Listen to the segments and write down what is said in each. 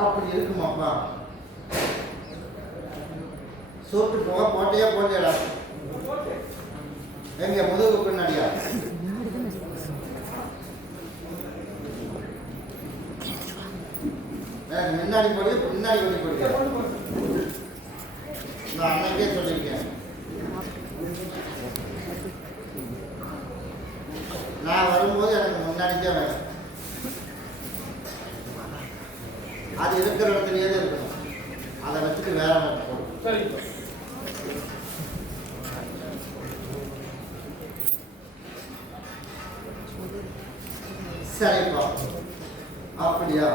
அப்படி இருக்குமாப்பா? சோட்டு போக போட்டையா போட்டியடா? எங்க முதுகு பின்னாடியா? முன்னாடி போடு, பின்னாடி ஓடி போடுங்க. நான் அன்னைக்கே சொல்லியிருக்கேன், நான் வரும்போது எனக்கு முன்னாடிக்கே வேணும். அது இருக்கிற இடத்துலயே தான் இருக்கணும். அதை வச்சுட்டு வேற போடும். சரிப்பா, அப்படியா?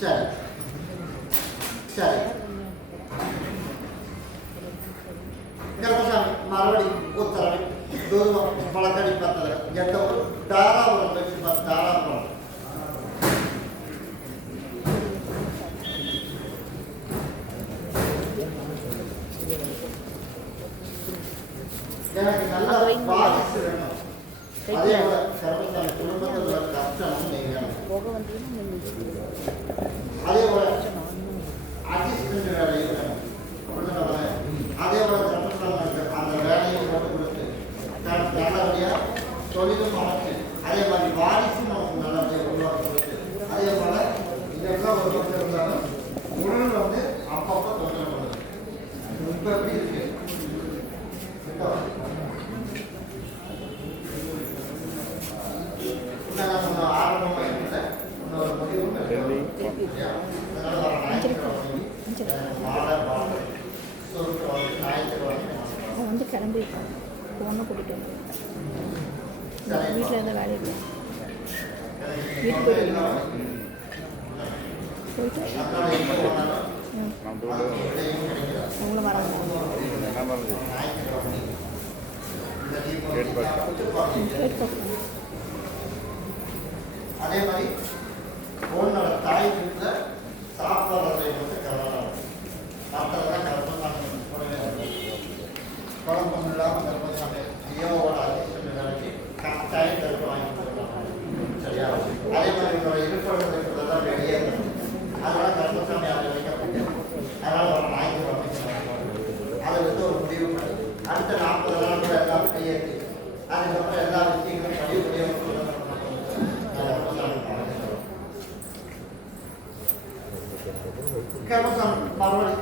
சரி சரி. மறுபடி உத்தரவை தூரம் பழக்கடி பார்த்தது எந்த ஒரு தாராபுரம் வச்சு தாராபுரம் எனக்கு நல்ல பாதிப்பு வேணும். அதே போல சர்வசாமி குடும்பத்தில் உள்ள கஷ்டம் வேணும். அதே போல அசிஸ்டன்ட் வேலையும் வேணும். அதே போல சட்டசாமி அந்த வேலையை போட்டு கொடுத்து நல்லபடியாக தொழிலும் அமைச்சு, அதே மாதிரி வாரிசும் நமக்கு நல்லபடியாக உருவாக்கி கொடுத்து, அதே போல இதெல்லாம் ஒரு பக்கம் இருந்தாலும் உடல் வந்து அப்பப்போ தொந்தரவு பண்ணுது. இப்போ எப்படி இருக்கு? ஆரம்பமாக இருந்த இன்னொரு முடிவு வந்து கிளம்பிருக்காங்க. பொண்ணை கூட்டிகிட்டு வந்து வீட்டில் இருந்த வேலை இல்லை. வீட்டுக்கு போயிட்டு அவங்களும் வராங்க. அதே மாதிரி பொண்ணோட தாய் வீட்டில் சாப்பிட்றதை வந்து கவனம் மற்றதெல்லாம் கர்ப்பசாமி குழப்பம் இல்லாமல் கர்ப்பசாமி ஐயோவோட அதிர்ஷ்ட வேலைக்கு கட்டாயம் கருப்பு வாங்கி கொடுக்கலாம். சரியா? அதே மாதிரி உங்களோட இருப்பதெல்லாம் வெளியே இருக்கணும். அதெல்லாம் கர்ப்பசாமி அதை வைக்கப்பட்டு அதனால் ஒரு நாய்க்கு அதை வந்து ஒரு முடிவு பண்ணி அடுத்த 40 நாள் கூட எல்லாம் கையேற்றி அதுக்கப்புறம் எல்லா விஷயங்களும் படிப்படியாக கர்ப்பசாமி மறுபடி